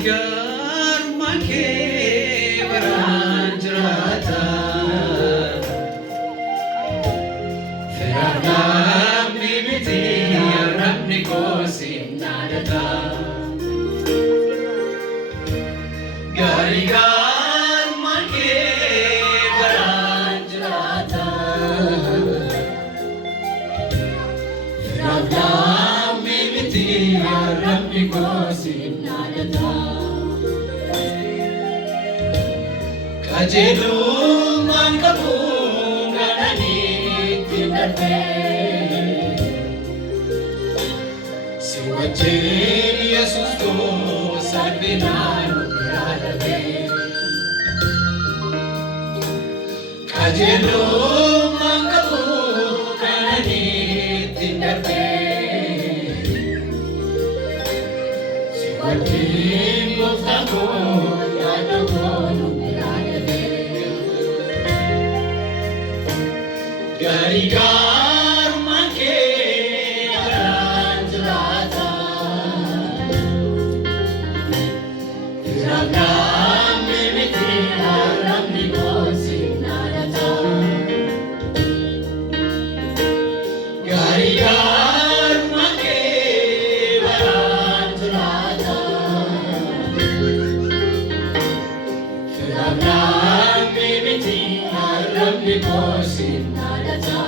Garigar make baranjrata Feragam nimiti arabni ko sinadata Garigar make baranjrata Feragam nimiti arabni ko sinadata Kajelu mangkapu ganani tinarte Siwaje Yesus ko sarbinan radade Kajelu mangkapu ganani tinarte Siwaje muftaku yadagonu Garigar make baranjrata Feragam nimiti arabni ko sinadata Garigar make baranjrata Feragam nimiti arabni ko sinadata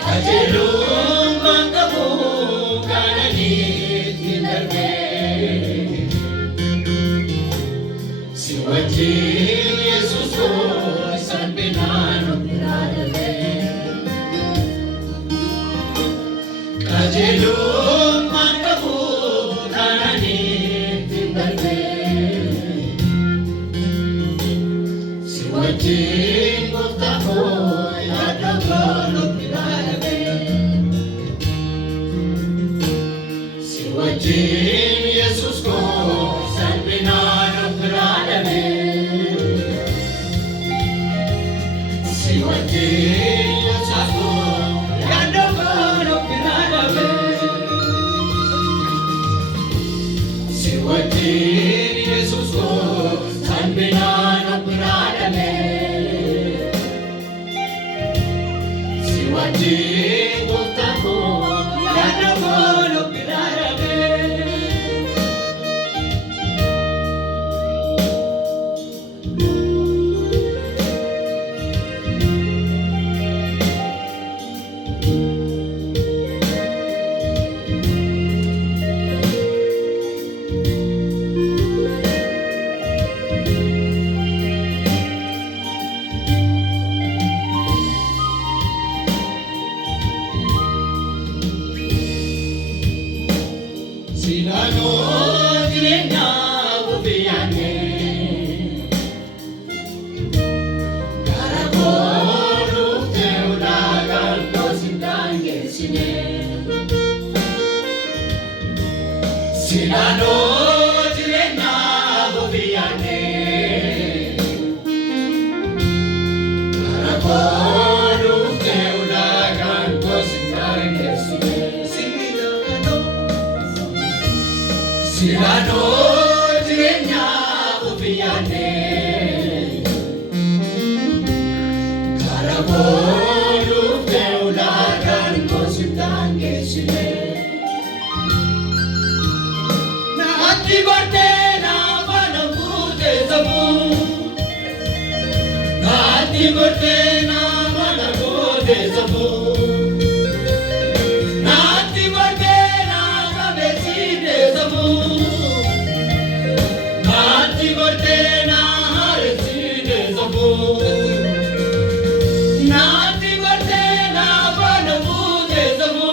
Kajelu mangkapu ganani tinarte Siwaje Yesus ko sarbinan radade Kajelu mangkapu ganani tinarte Siwaje muftaku yadagonu radade Siwaje Yesus ko sarbinan radade Siwaje Yesus ko yadagonu radade Siwaje Yesus ko sarbinan radade Siwaje muftaku yadagonu radade Silano jirenya bubiyane Karakolu teudagan dosindange sine Silano jirenya bubiyane Karakolu teudagan dosindange sine Silano jirenya bubiyane Karakolu teudagan dosindange sine Naati gorte na manapute sabu Naati gorte na manapute sabu Naati gorte na kabesine sabu Naati gorte na harsine sabu Naati gorte na manapute sabu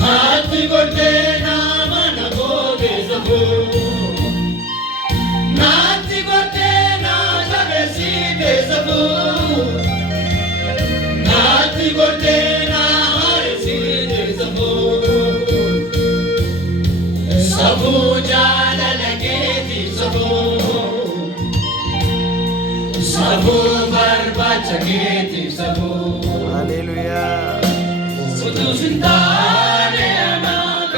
Naati gorte na manapute sabu Naati gorte na kabesine sabu Naati gorte na harsine sabu Sabu jalalageti sabu Sabu barbachageti sabu Hallelujah. Sutu sintane aman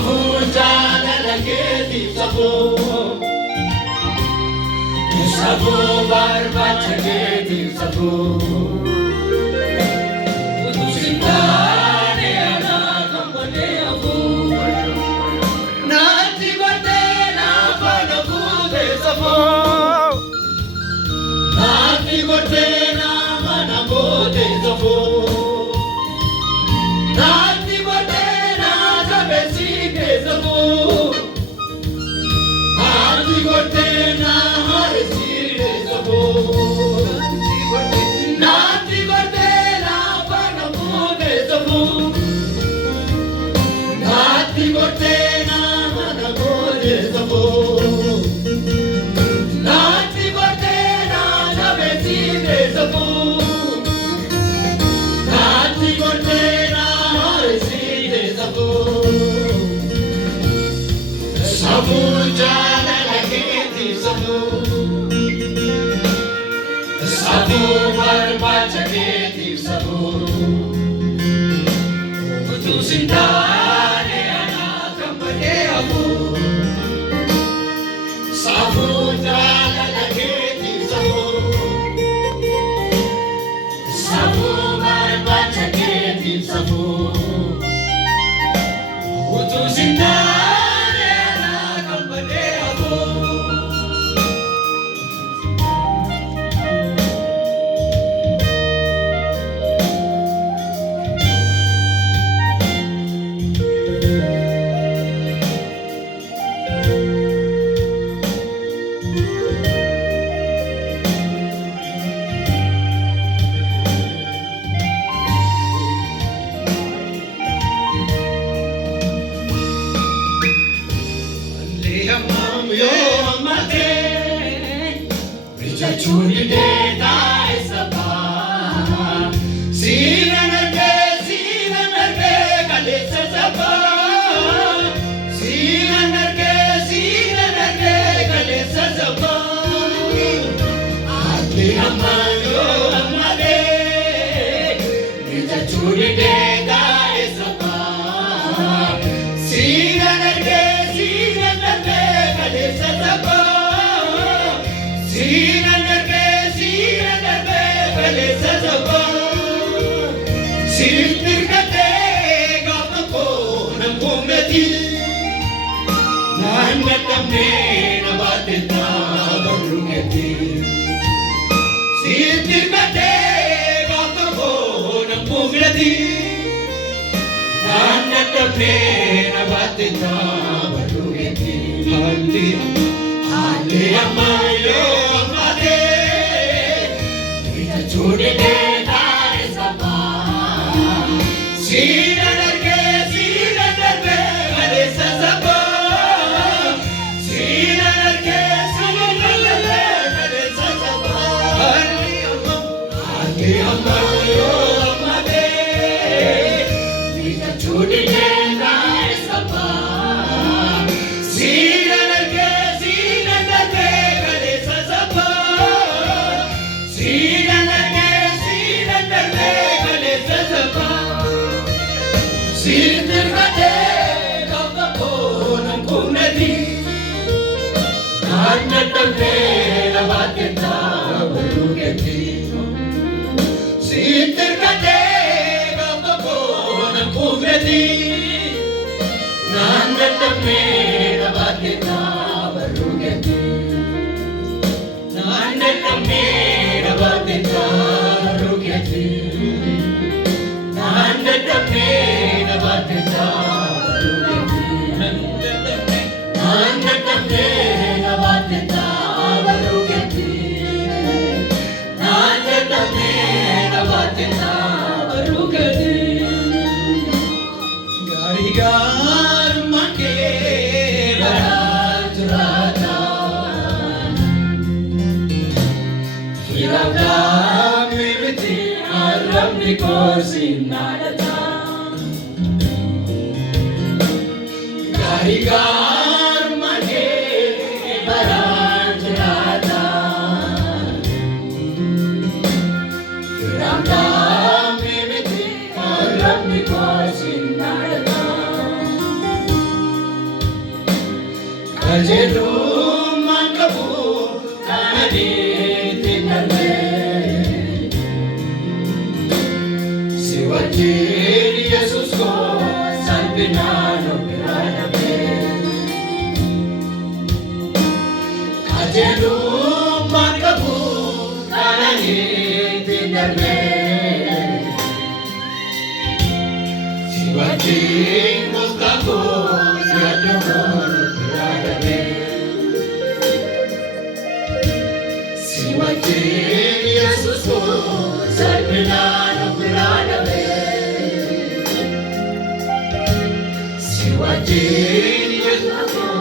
safuu jaalala keetiif safuu safuu barbaacha keetiif safuu utuu sin taane anaa kan godhee hafuu naatti godhee naafa na fuute safuu naatti godhee naafa na fuute safuu naatti godhee naa jabeessite safuu naatti godhee naa hareessite safuu naatti godhee naafa na fuute safuu naatti godhee naafa na fuute safuu naatti godhee naa jabeessite safuu naatti godhee naa hareessite safuu safuu jaalala keetiif safuu safuu barbaacha keetiif safuu utuu sin taane anaa kan godhee hafuu safuu jaalala keetiif safuu safuu barbaacha keetiif safuu utuu sin taane anaa kan godhee hafuu Chuni de dai sabah, sina narge kale sabah, sina narge kale sabah. Aati amayo amade, bija chuni de dai sabah, sina narge kale sabah. Sina narge kale sabah Sinirgate gapko namumeti Nangatamne nabatita barugeti Sinirgate gapko namumeti Nangatamne nabatita barugeti Hali amayo amade Vita chudi de dai sabah Sina narge kale sabah Sina narge kale sabah Hali amayo amade Vita chudi de dai sabah Sina narge kale sabah Sina narge kale sabah Sinirgate gapko namumeti Nangatamne nabatita barugeti Sinirgate gapko namumeti Nangatamne nabatita barugeti Nangatamne nabatita barugeti Nangatamne nabatita barugeti Nangatamne nabatita barugeti Nangatamne nabatita barugeti Garigar make barajrata Hirada mimiti aramni ko sinadata Garigar make barajrata Hirada mimiti aramni ko sinadata qajeelummaan qabu kananitti darbe si wajjin Yesuus koo salphinaan of biraa dhabe qajeelummaan qabu kananitti darbe si wajjin gooftaa koo yaadamoon of biraa dhabe si wajjin Yesuus koo salphinaan of biraa dhabe si wajjin Yesuus koo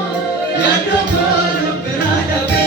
yaadamoon of biraa dhabe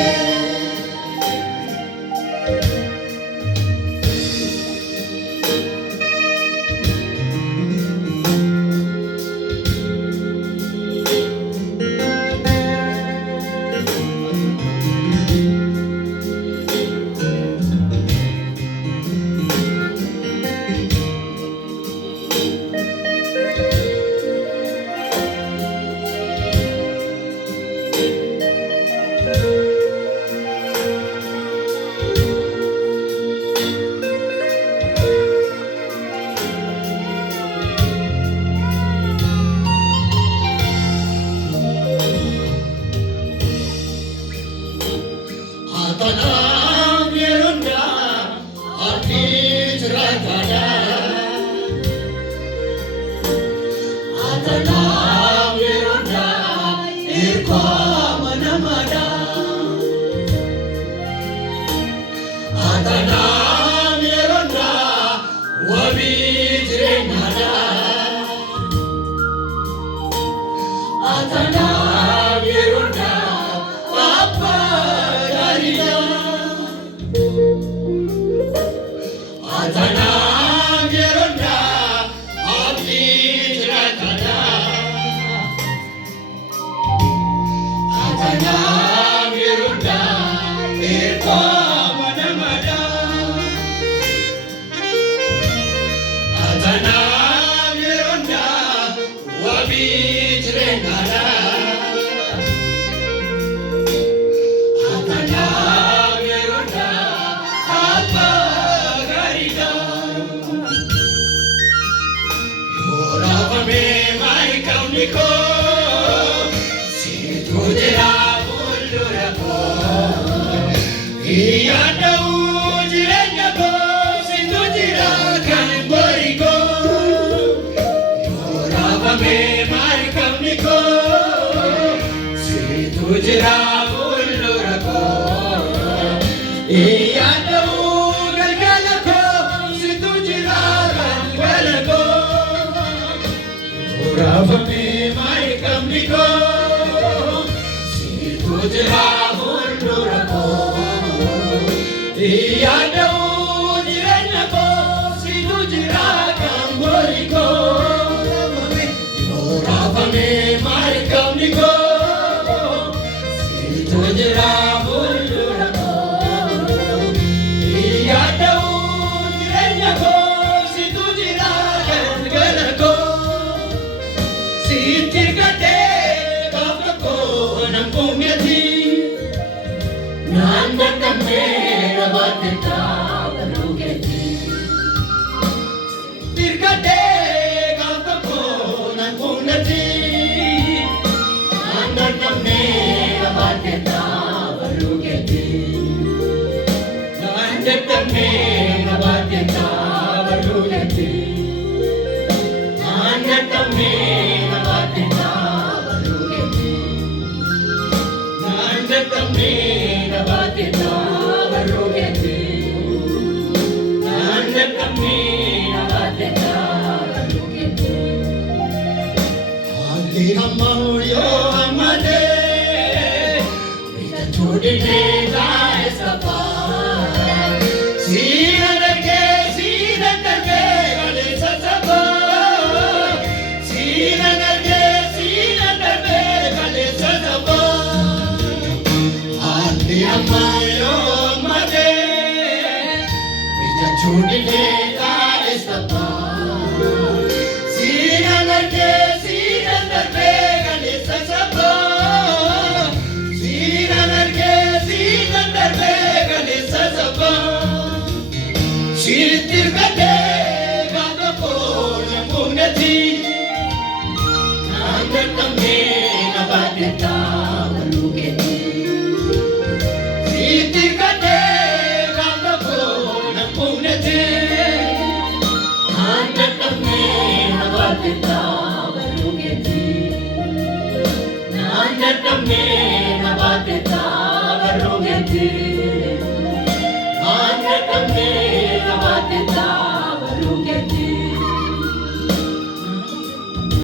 Atanam yerunda arti chiratada Atanam yerunda irko manamada Atanam yerunda wabi jirenada Atanam yerunda Papa Atanam yerunda abdi jirakada Atanam yerunda irko manamada Atanam yerunda wabi jirenada Atanam yerunda apa में माई कौनी को सी तुझे बोलो रखो यादो जिलेंगे को सी तुझे राखन बोरी को योराव में माई कौनी को सी तुझे बोलो रखो यादो गलगल को सी तुझे राखन गल को Rav me mai kamniko si tujha bollo rako yado jirenako si tujha kamboriko Rav me mai kamniko si tujha bollo rako yado jirenako si tujha kamboriko Tirgate bapako nampumyati nanda kamera batita barugeti Tirgate bapako nampumyati nanda kamera batita barugeti nanda kamera batita barugeti nanda kamera Kamera batita barugeti Nanda kamera batita barugeti Hali hamayo hamade Vita chudine jaye sapa Sina darge gale sasaba Sina darge gale sasaba Amayo made, vita chudine jaye sapa. Sina darge gale sasaba. Sitirkate gagapona munati Nandatame nabatita walugeti Sitirkate gagapona munati Nandatame nabatita walugeti Nandatame nabatita walugeti